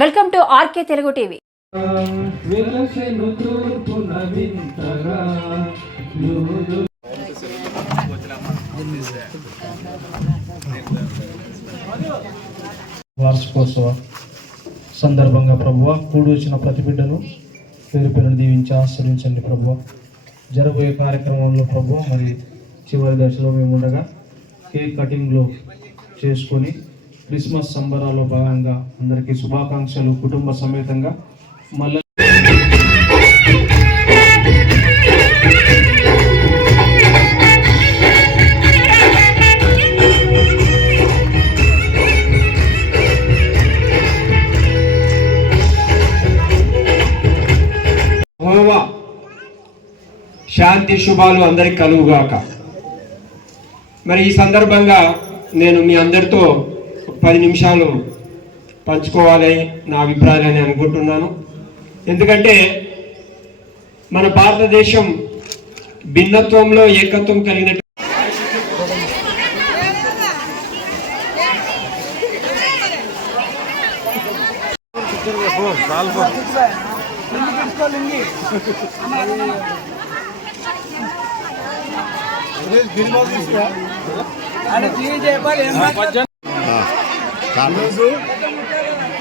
Welcome to RK Telugu TV. వార్షికోత్సవ సందర్భంగా ప్రభువా కూడి వచ్చిన ప్రతి బిడ్డను పేరు పేరును దీవించి ఆశ్రయించండి ప్రభువా. జరగబోయే కార్యక్రమంలో ప్రభువా మరి చివరి దశలో మేము ఉండగా కేక్ కటింగ్లో చేసుకొని క్రిస్మస్ సంబరాల్లో భాగంగా అందరికీ శుభాకాంక్షలు కుటుంబ సమేతంగా మళ్ళీ శాంతి శుభాలు అందరికి కలుగుగాక. మరి ఈ సందర్భంగా నేను మీ అందరితో 10 నిమిషాలు పంచుకోవాలి నా అభిప్రాయాలని అనుకుంటున్నాను. ఎందుకంటే మన భారతదేశం భిన్నత్వంలో ఏకత్వం కలిగిన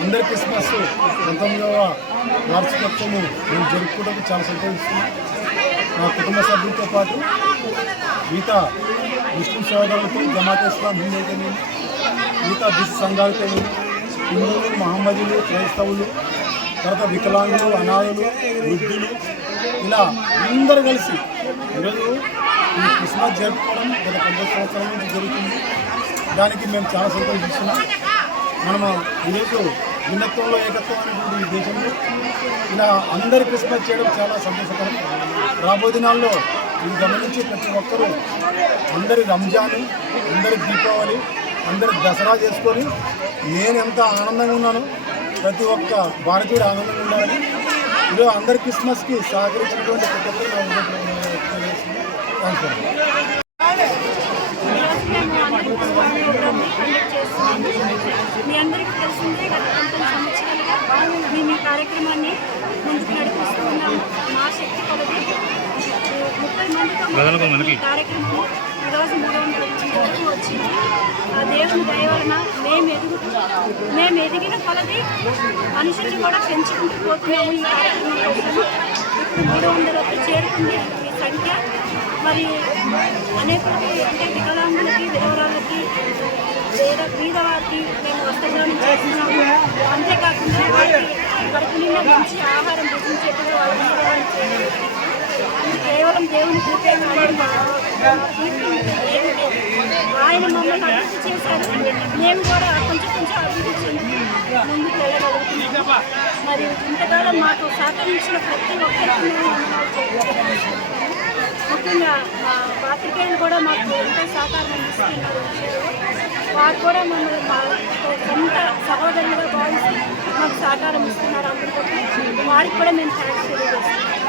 అందరి క్రిస్మస్ 19వ వార్షికోత్సవం మేము జరుపుకోవడానికి చాలా సంతోషిస్తున్నాం. మా కుటుంబ సభ్యులతో పాటు మిగతా ముస్లిం సోదరులతో జమాత్ ఇస్లాం హిందూతోని మిగతా బీసీ సంఘాలతో హిందువులు మహమ్మదీలు క్రైస్తవులు తర్వాత వికలాంగులు అనాథులు వృద్ధులు ఇలా అందరూ కలిసి ఈరోజు ఈ క్రిస్మస్ జరుపుకోవడం గత 10 సంవత్సరాల నుంచి జరుగుతుంది. దానికి మేము చాలా సంతోషిస్తున్నాం. మనము ఈరోజు భిన్నత్వంలో ఏకత్వం అనేటువంటి ఈ దేశంలో ఇలా అందరూ క్రిస్మస్ చేయడం చాలా సంతోషకరం. రాబోయే దినాల్లో ఇది గమనించి ప్రతి ఒక్కరూ అందరి రంజాన్, అందరి దీపావళి, అందరి దసరా చేసుకొని నేను ఎంత ఆనందంగా ఉన్నానో ప్రతి ఒక్క భారతీయుడు ఆనందంగా ఉండాలని ఈరోజు అందరి క్రిస్మస్కి సహకరించినటువంటి ప్రతి ఒక్కరు మీ అందరికీ తెలిసిందే గత 19 సంవత్సరాలుగా మేము ఈ కార్యక్రమాన్ని ముందుకు నడిపిస్తూ ఉన్నాము. మా శక్తి కొలది 30 మందితో కార్యక్రమము ఈరోజు 300 వరకు వచ్చింది. ఆ దేవుని దయ వలన మేము ఎదిగిన కొలది మనుషుల్ని కూడా పెంచుకుంటూ పోతున్నాము. ఈ కార్యక్రమం కోసం ఇప్పుడు 300 వరకు చేరుకుంది ఈ సంఖ్య. మరి అనేకులకి అంటే వికలాంగులకి, విధవరాలకి, పేదవారికి మేము వస్త్రదానం చేస్తున్నాము. అంతేకాకుండా వారికి కడుపు నిండా మంచి ఆహారం భుజించేట్టుగా వాళ్ళని కేవలం దేవుని కృపే. ఆయన మమ్మల్ని అభివృద్ధి చేశారు. మేము కూడా కొంచెం అభివృద్ధి చెంది ముందుకు వెళ్ళగలుగుతున్నాము. మరి ఇంతకాలం మాకు సహకరించిన ప్రతి ఒక్కరికి ముఖ్యంగా పాత్రికేయులు కూడా మాకు ఎంతో సహకారం అందిస్తున్నారు. వారు కూడా మమ్మల్ని మా సొంత సహోదరులుగా భావిస్తూ మాకు సహకారం ఇస్తున్నారు. అందరికీ వారికి కూడా మేము థ్యాంక్స్ తెలియజేస్తున్నాం.